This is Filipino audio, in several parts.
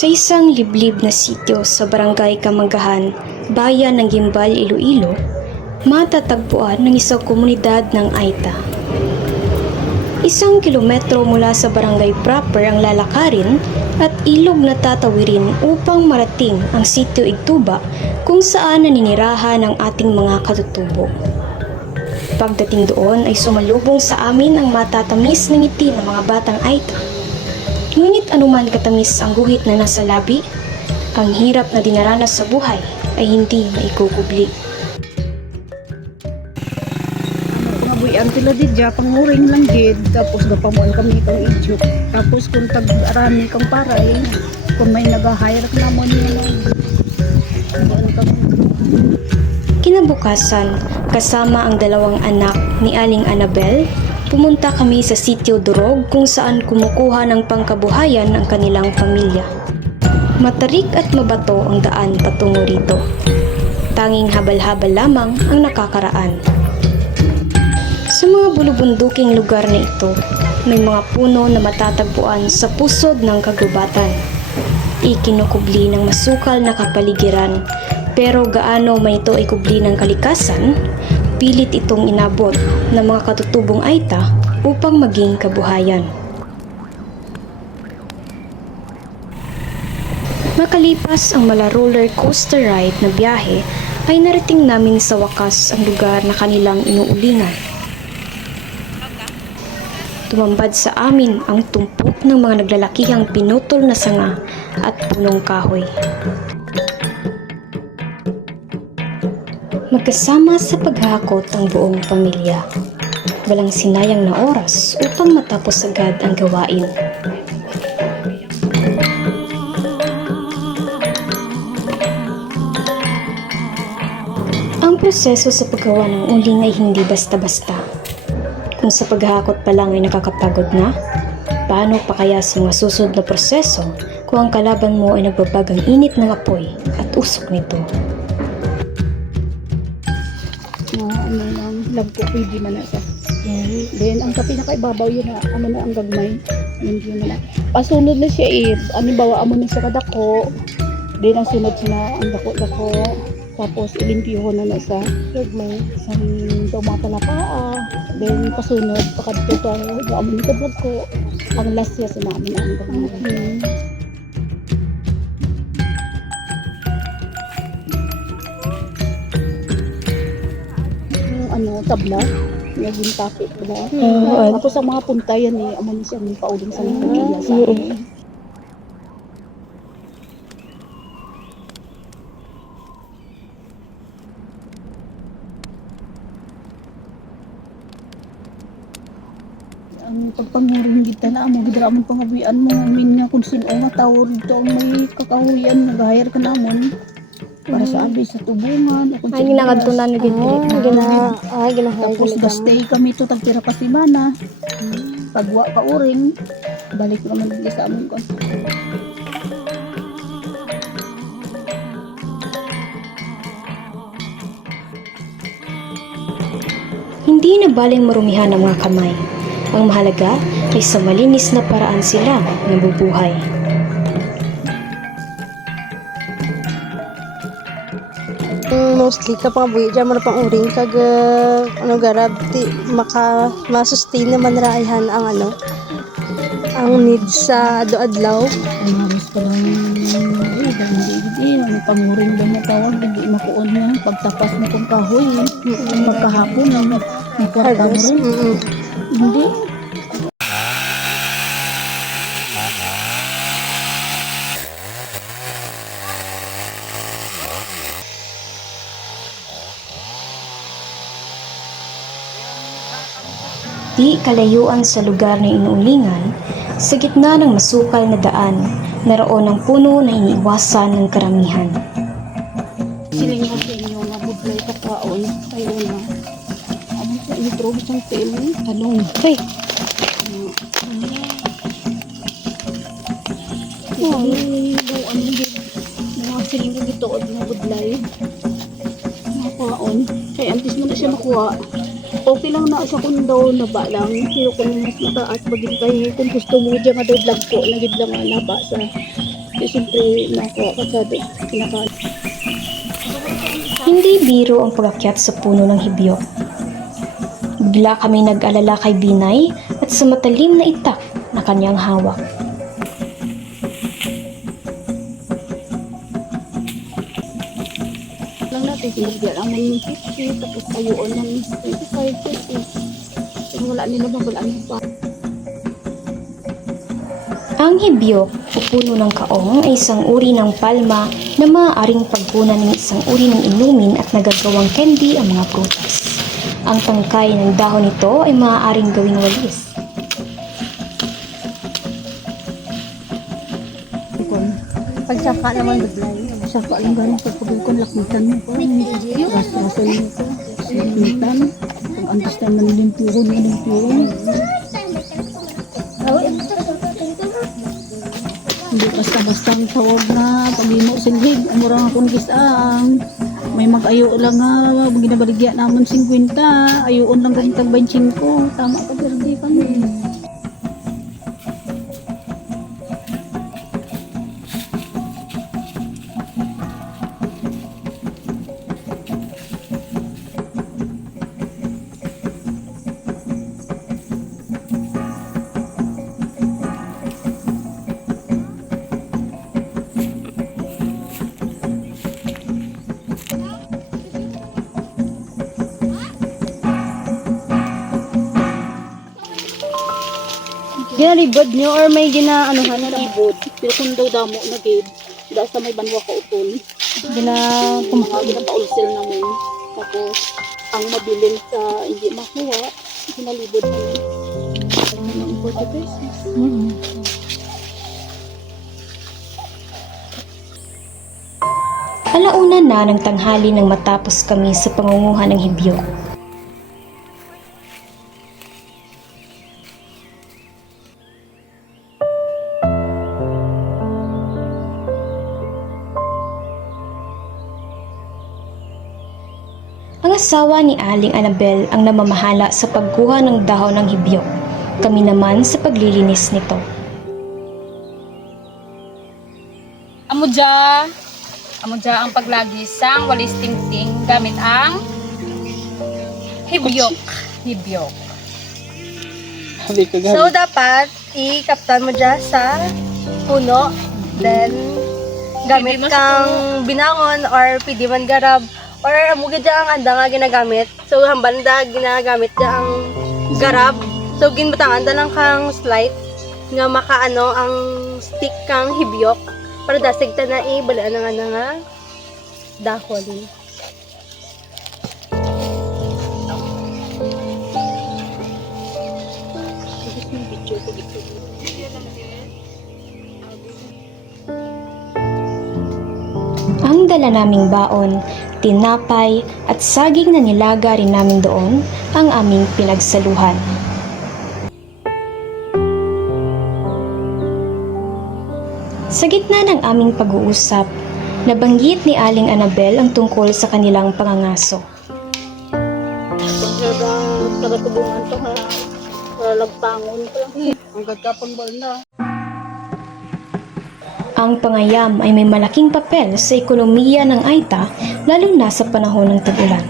Sa isang liblib na sityo sa barangay Kamanggahan, bayan ng Gimbal, Iloilo, matatagpuan ng isang komunidad ng Aita. Isang kilometro mula sa barangay proper ang lalakarin at ilog na tatawirin upang marating ang sityo Igtuba kung saan naninirahan ang ating mga katutubo. Pagdating doon ay sumalubong sa amin ang matatamis ng ngiti ng mga batang Aita. Ngunit anuman katamis ang guhit na nasa labi, ang hirap na dinaranas sa buhay ay hindi maikukubli. Pangabuyan sila di dya, panguring lang gid, tapos gapamuan kami kang idyok. Tapos kung tag-arami kang paray, kung may nag-hire na mo Kinabukasan, kasama ang dalawang anak ni Aling Annabel, pumunta kami sa sitio Durog kung saan kumukuha ng pangkabuhayan ang kanilang pamilya. Matarik at mabato ang daan patungo rito. Tanging habal-habal lamang ang nakakaraan. Sa mga bulubunduking lugar na ito, may mga puno na matatagpuan sa pusod ng kagubatan. Ikinukubli ng masukal na kapaligiran, pero gaano man ito ay kubli ng kalikasan, pilit itong inabot ng mga katutubong Aita upang maging kabuhayan. Makalipas ang mala roller coaster ride na biyahe, ay narating namin sa wakas ang lugar na kanilang inuulingan. Tumambad sa amin ang tumpok ng mga naglalakihang pinutol na sanga at punong kahoy. Magkasama sa paghakot ang buong pamilya. Walang sinayang na oras upang matapos agad ang gawain. Ang proseso sa paggawa ng uling ay hindi basta-basta. Kung sa paghakot pa lang ay nakakapagod na, paano pa kaya sa mga susunod na proseso kung ang kalaban mo ay nagbabagang init ng apoy at usok nito? Ano lang, lagpo pwede man na siya. Then, ang sa pinakaibabaw yun na, ano na ang gagmay. Yun yun na. Pasunod na siya eh, ano bawa amo na siya kadako. Then, ang sunod siya na, ang dako-dako. Tapos, ilimpiyuho na na sa gagmay. Isang tumatalapaa. Then, pasunod, pakadto ka, amo ni ko. Ang last siya sa namin ang gagmay. Yung ano, tabla. Naging topic ba? Oo. Ako sa mga puntayan eh, amo ni siya ng pauling sa mga pamilya sa Oo. amin. ang pagpanguring kita na amo gidra amon pangabuyan mo min nga kung sino nga tawo rito ang may kakahuyan nag-hire ka namon para sa abi sa tubungan Ay, sa ginakatunan na diri. gina ay ginahay tapos gastay kami to tagtira pa si mana pagwa ka uring balik naman dito sa amon ko Hindi na baling marumihan ang mga kamay. Ang mahalaga ay sa malinis na paraan sila nabubuhay. Mostly kapag buhi dyan mo pang uring kag uh, ano garab ti maka masustain naman raihan ang ano ang needs sa adlaw Umaris pa lang ano panguring ba na tawag hindi makuon na pagtapas mo kung kahoy eh. magkahapon na magkarta mo harvest rin mm hindi Di kalayuan sa lugar na inuulingan, sa gitna ng masukal na daan, naroon ang puno na iniiwasan ng karamihan. siling mo sa inyo nga budlay ka kaon kayo na ano sa intro sa film tanong Hey, Oh, buwan hindi mga siling na gituod na budlay. Mga kaon. Kaya antes mo na siya makuha. Okay lang na sa daw na ba lang. Pero kung mas mataas pa din kayo, kung gusto mo dyan nga vlog ko, nagid lang nga na ba sa Kasi siyempre, nakakuha ka sa pinaka Hindi biro ang pagakyat sa puno ng hibyok. Bigla kami nag-alala kay Binay at sa matalim na itak na kanyang hawak. Lang natin. Sinagyan ang mga 50, tapos ayuon ng 25, 50. Pero wala nila ba, wala nila ba? Ang hibyok o puno ng kaong ay isang uri ng palma na maaaring pagkunan ng isang uri ng inumin at nagagawang candy ang mga prutas. Ang tangkay ng dahon nito ay maaaring gawing walis. Pagsaka naman bigla saka lang galing sa pagkakon, lakitan mo. Ras-rasan mo ko. Lakitan. Kung antas turon, yung turon. Hindi basta-basta ang tawag na pag-imo silhig. Ang murang akong gisang. May mag-ayo lang nga, ginabaligya naman 50. Ayoon lang ganit tag 25. Tama ka, pero di kami. Ginalibod nyo or may ginaanuhan na lang? Ibod. Pero kung daw damo na gid, dahil sa may banwa ka utol. Gina Mga ginapaulsil namin. Tapos, ang mabilin sa hindi makuha, ginalibod namin. Ang 40 pesos. Alauna na ng tanghali nang matapos kami sa pangunguha ng hibyok. Asawa ni Aling Annabel ang namamahala sa pagkuha ng dahon ng hibyok. Kami naman sa paglilinis nito. Amo dya, amo dya ang paglagisang walis tingting gamit ang hibyok. Hibyok. So, dapat i-kaptan mo dyan sa puno. Then, gamit kang binangon or pwede man garab or amo gid dyan ang anda nga ginagamit. So, hambanda ginagamit dyan ang garab. So, ginbatangan da lang kang slide nga makaano ang stick kang hibyok para dasig ta na ibalaan na nga na nga dahon. Ang dala naming baon, tinapay at saging na nilaga rin namin doon ang aming pinagsaluhan. Sa gitna ng aming pag-uusap, nabanggit ni Aling Annabel ang tungkol sa kanilang pangangaso. Tagatubungan to ha, wala to. Ang gagkapang bal na. Ang pangayam ay may malaking papel sa ekonomiya ng Aita lalo na sa panahon ng tag-ulan.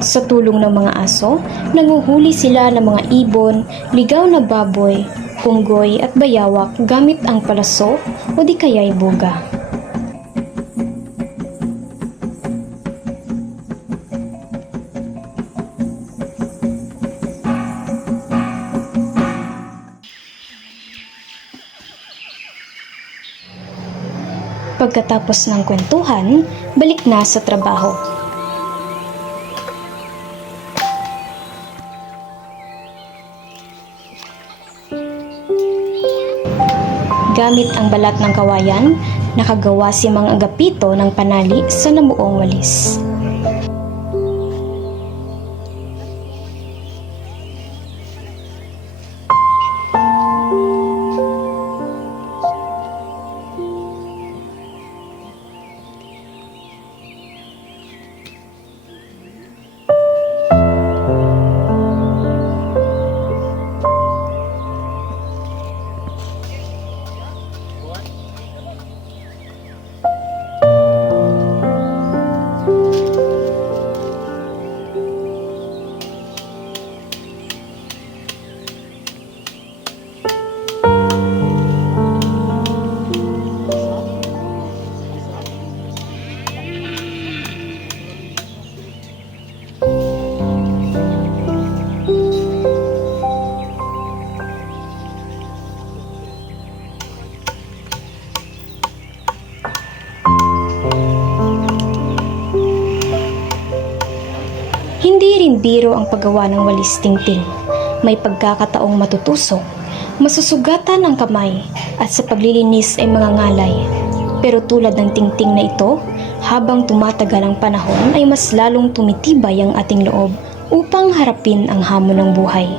Sa tulong ng mga aso, nanguhuli sila ng mga ibon, ligaw na baboy, punggoy at bayawak gamit ang palaso o di kaya'y buga. Pagkatapos ng kwentuhan, balik na sa trabaho. Gamit ang balat ng kawayan, nakagawa si mga agapito ng panali sa namuong walis. Biro ang paggawa ng walis tingting. May pagkakataong matutusok, masusugatan ang kamay, at sa paglilinis ay mga ngalay. Pero tulad ng tingting na ito, habang tumatagal ang panahon ay mas lalong tumitibay ang ating loob upang harapin ang hamon ng buhay.